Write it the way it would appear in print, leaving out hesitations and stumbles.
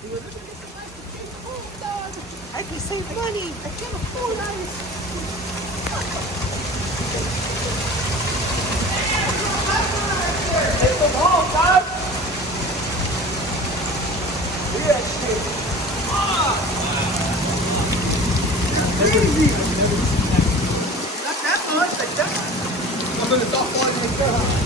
I can save money. I can't afford ice. It's the ball, Todd. Look at that shit. Crazy. Not that much, like that. I'm gonna stop falling in the car.